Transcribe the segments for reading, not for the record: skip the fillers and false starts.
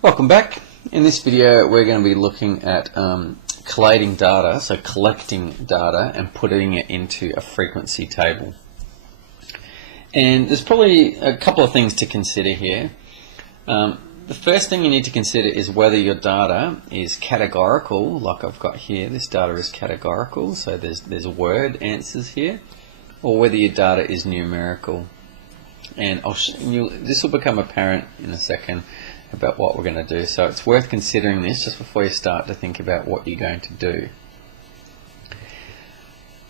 Welcome back. In this video we're going to be looking at collating data, so collecting data and putting it into a frequency table. And there's probably a couple of things to consider here. The first thing you need to consider is whether your data is categorical, like I've got here. This data is categorical, so there's word answers here, or whether your data is numerical. And this will become apparent in a second about what we're going to do. So it's worth considering this just before you start to think about what you're going to do.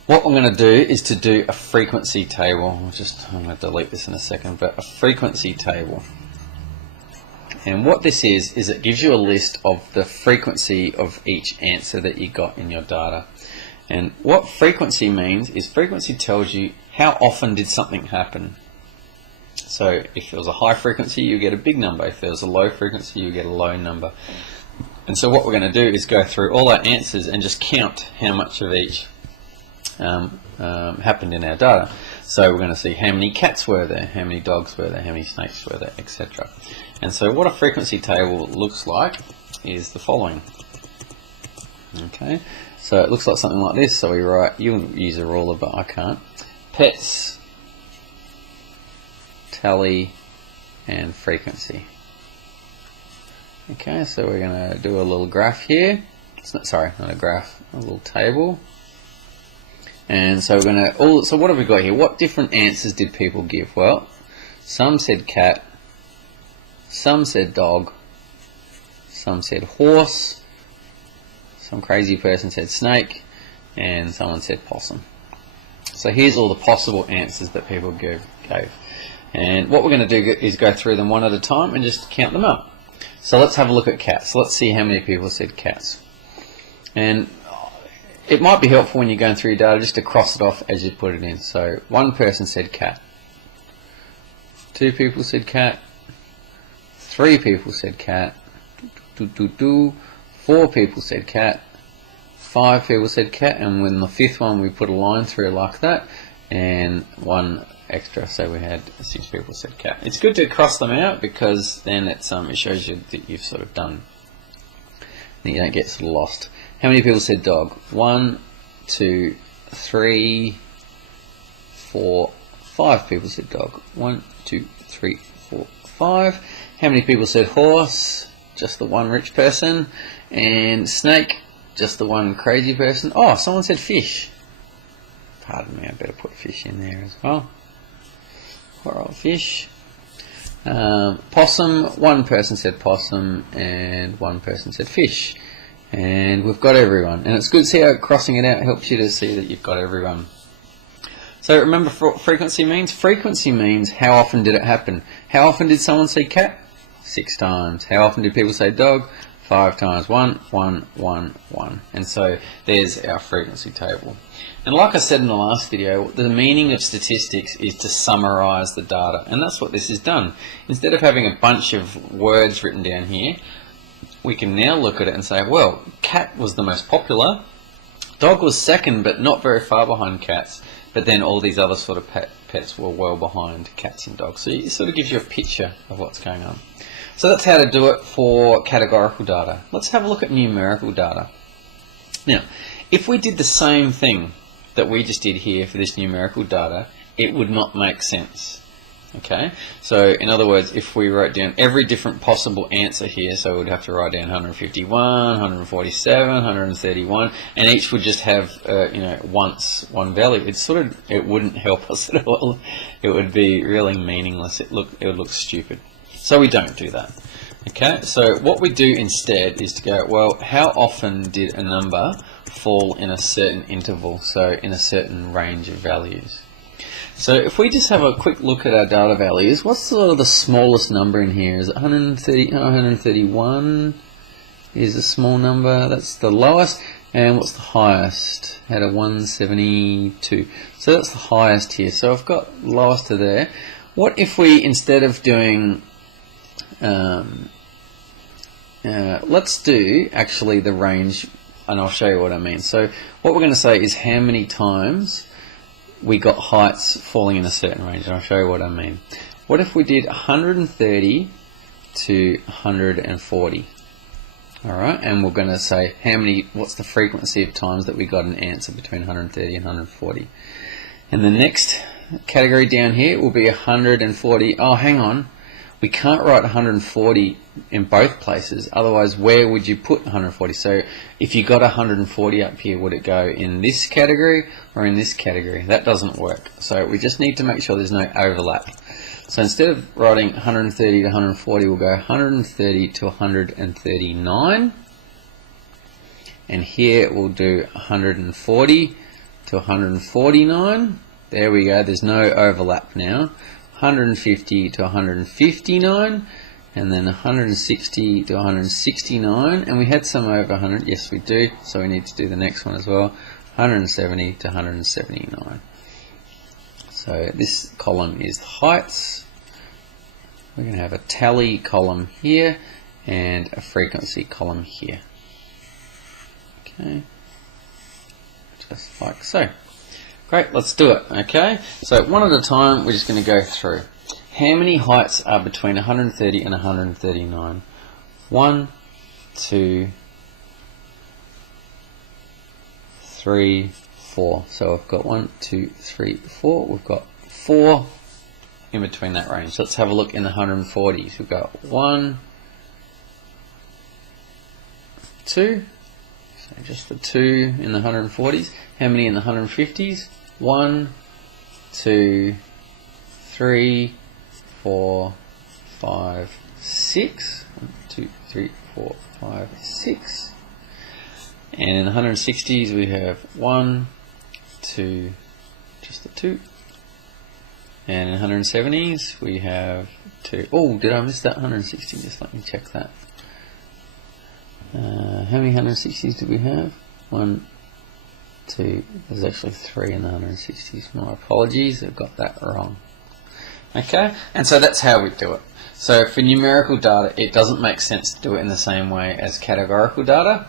What I'm going to do is to do a frequency table. I'm going to delete this in a second, but a frequency table. And what this is it gives you a list of the frequency of each answer that you got in your data. And what frequency means is frequency tells you how often did something happen. So if it was a high frequency, you get a big number. If there was a low frequency, you get a low number. And so what we're going to do is go through all our answers and just count how much of each happened in our data. So we're going to see how many cats were there, how many dogs were there, how many snakes were there, etc. And so what a frequency table looks like is the following. Okay, so it looks like something like this. So we write, you'll use a ruler, but I can't. Pets, tally, and frequency. Okay, so we're going to do a little graph here. Sorry, not a graph, a little table. And so we're going to, so what have we got here? What different answers did people give? Well, some said cat, some said dog, some said horse, some crazy person said snake, and someone said possum. So here's all the possible answers that people gave. And what we're going to do is go through them one at a time and just count them up. So let's have a look at cats. Let's see how many people said cats. And it might be helpful when you're going through your data just to cross it off as you put it in. So one person said cat, two people said cat, three people said cat, four people said cat, five people said cat, and when the fifth one we put a line through like that, and one extra, so we had 6 people said cat. It's good to cross them out because then it shows you that you've sort of done, that you don't get sort of lost. How many people said dog? 1, 2, 3, 4, 5 people said dog. 1, 2, 3, 4, 5. How many people said horse? Just the one rich person. And snake? Just the one crazy person. Oh, someone said fish. Pardon me, I better put fish in there as well. Poor old fish. Possum, one person said possum and one person said fish. And we've got everyone. And it's good to see how crossing it out helps you to see that you've got everyone. So remember what frequency means? Frequency means how often did it happen. How often did someone say cat? 6 times. How often did people say dog? 5 times. 1, 1, 1, 1. And so there's our frequency table. And like I said in the last video, the meaning of statistics is to summarize the data. And that's what this has done. Instead of having a bunch of words written down here, we can now look at it and say, well, cat was the most popular, dog was second but not very far behind cats, but then all these other sort of pets were well behind cats and dogs. So it sort of gives you a picture of what's going on. So that's how to do it for categorical data. Let's have a look at numerical data. Now, if we did the same thing that we just did here for this numerical data, it would not make sense. Okay, so in other words, if we wrote down every different possible answer here, so we'd have to write down 151, 147, 131, and each would just have one value. It wouldn't help us at all. It would be really meaningless. It would look stupid. So we don't do that. Okay, so what we do instead is to go, well, how often did a number fall in a certain interval, so in a certain range of values? So if we just have a quick look at our data values, what's sort of the smallest number in here? Is it 131 is a small number, that's the lowest. And what's the highest? Had a 172. So that's the highest here. So I've got lowest to there. What if we, instead of doing, let's do actually the range, and I'll show you what I mean. So what we're going to say is how many times we got heights falling in a certain range, and I'll show you what I mean. What if we did 130 to 140. Alright, and we're going to say what's the frequency of times that we got an answer between 130 and 140. And the next category down here will be 140. Oh, hang on. We can't write 140 in both places, otherwise where would you put 140? So if you got 140 up here, would it go in this category or in this category? That doesn't work. So we just need to make sure there's no overlap. So instead of writing 130 to 140, we'll go 130 to 139. And here we'll do 140 to 149. There we go, there's no overlap now. 150 to 159, and then 160 to 169, and we had some over 100, yes we do, so we need to do the next one as well, 170 to 179. So this column is heights. We're going to have a tally column here and a frequency column here. Okay, just like so. Great, let's do it, okay? So one at a time, we're just going to go through. How many heights are between 130 and 139? 1, 2, 3, 4. So I've got 1, 2, 3, 4. We've got 4 in between that range. So let's have a look in the 140s. We've got 1, 2. So just the 2 in the 140s. How many in the 150s? 1, 2, 3, 4, 5, 6. 1, 2, 3, 4, 5, 6. And in the 160s we have 1, 2, just the 2. And in 170s we have 2. Oh, did I miss that 160? Just let me check that. How many 160s do we have? 1, 2, there's actually 3 in the 160s. My apologies, I've got that wrong. Okay, and so that's how we do it. So for numerical data, it doesn't make sense to do it in the same way as categorical data.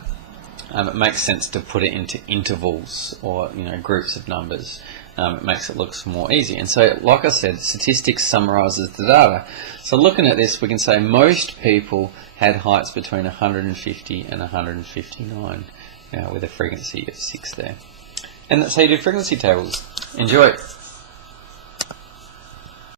It makes sense to put it into intervals or groups of numbers. It makes it look more easy. And so, like I said, statistics summarizes the data. So looking at this, we can say most people had heights between 150 and 159, with a frequency of 6 there. And that's how you do frequency tables. Enjoy.